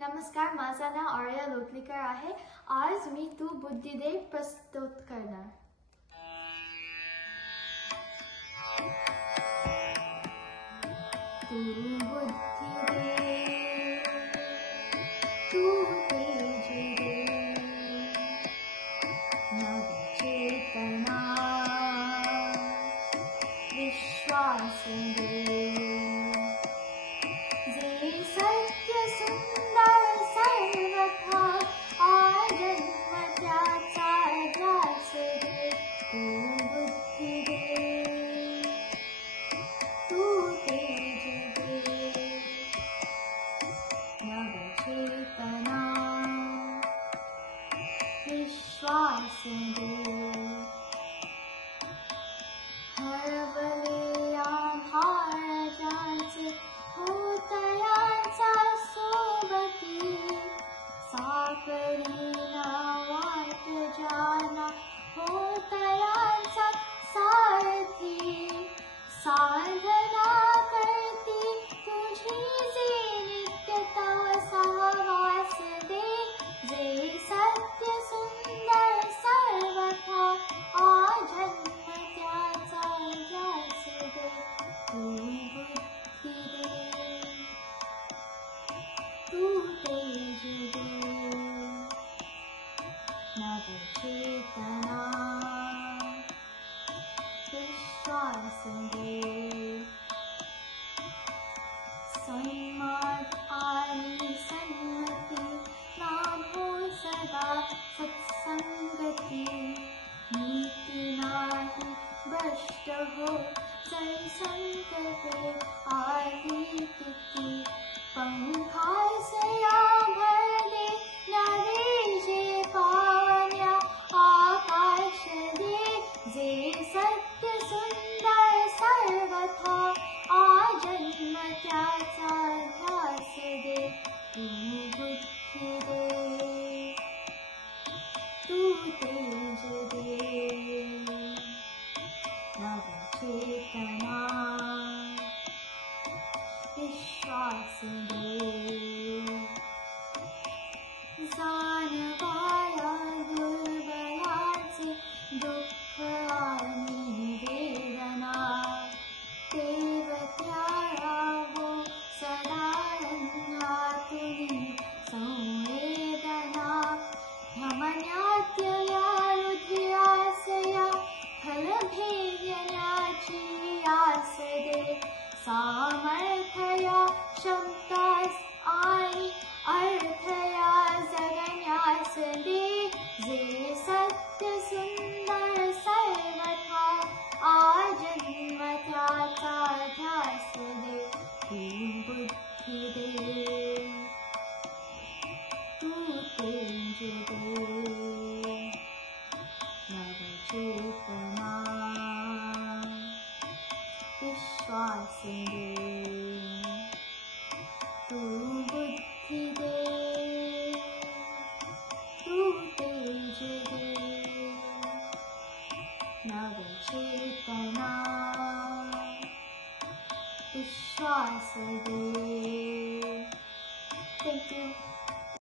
नमस्कार, माझं नाव आर्या लोटलीकर आहे. आज मी तू बुद्धी दे प्रस्तुत करणार. तू बुद्धी दे, तू तेज दे, नव चेतना विश्वास दे. जे सत्य सुंदर सर्वथा आजन्म त्याचा ध्यास दे. तू बुद्धी दे, तू तेज दे, नव चेतना विश्वास दे. हरवले आभार ज्याचे होतयांचा सोबती, सापडेना वाट ज्यांना होतयांचा सारथी. साधना करती तुझी जे नित्यता सहवास दे. जे सत्य सुंदर सर्वथा आजन्म त्याचा ध्यास दे. तू बुद्धी दे, तू तेज दे, नव चेतना विश्वास दे. संमत आणि सन्मती लाभो सदा सत्संगती. नीती नाही भ्रष्ट हो जय संकट आली किती. पंखासया भरले नवे जे पावन्या आकाश दे. जे सत्य सुंदर सर्वथा आजन्म त्याचा ध्यास दे. तू बुद्धी दे, तू तेज दे, नव चेतना विश्वास दे. जाणवाया दुर्बलाचे दुःख आणि वेदना. तेवत्यारावो सदा अन्नातुनी संवेदना. ह्यमन्यात्यया हृदयासया फलभेदनाची आस दे. सामर्थया शब्दास आणि अर्थया जगण्यास दे. जे सत्य सुंदर सर्वथा आजन्म त्याचा ध्यास दे. तू बुद्धी दे, तू तेज दे, नव चेतना विश्वास दे. तू बुद्धि दे, तू तेज दे, नव चेतना विश्वास दे. Thank you.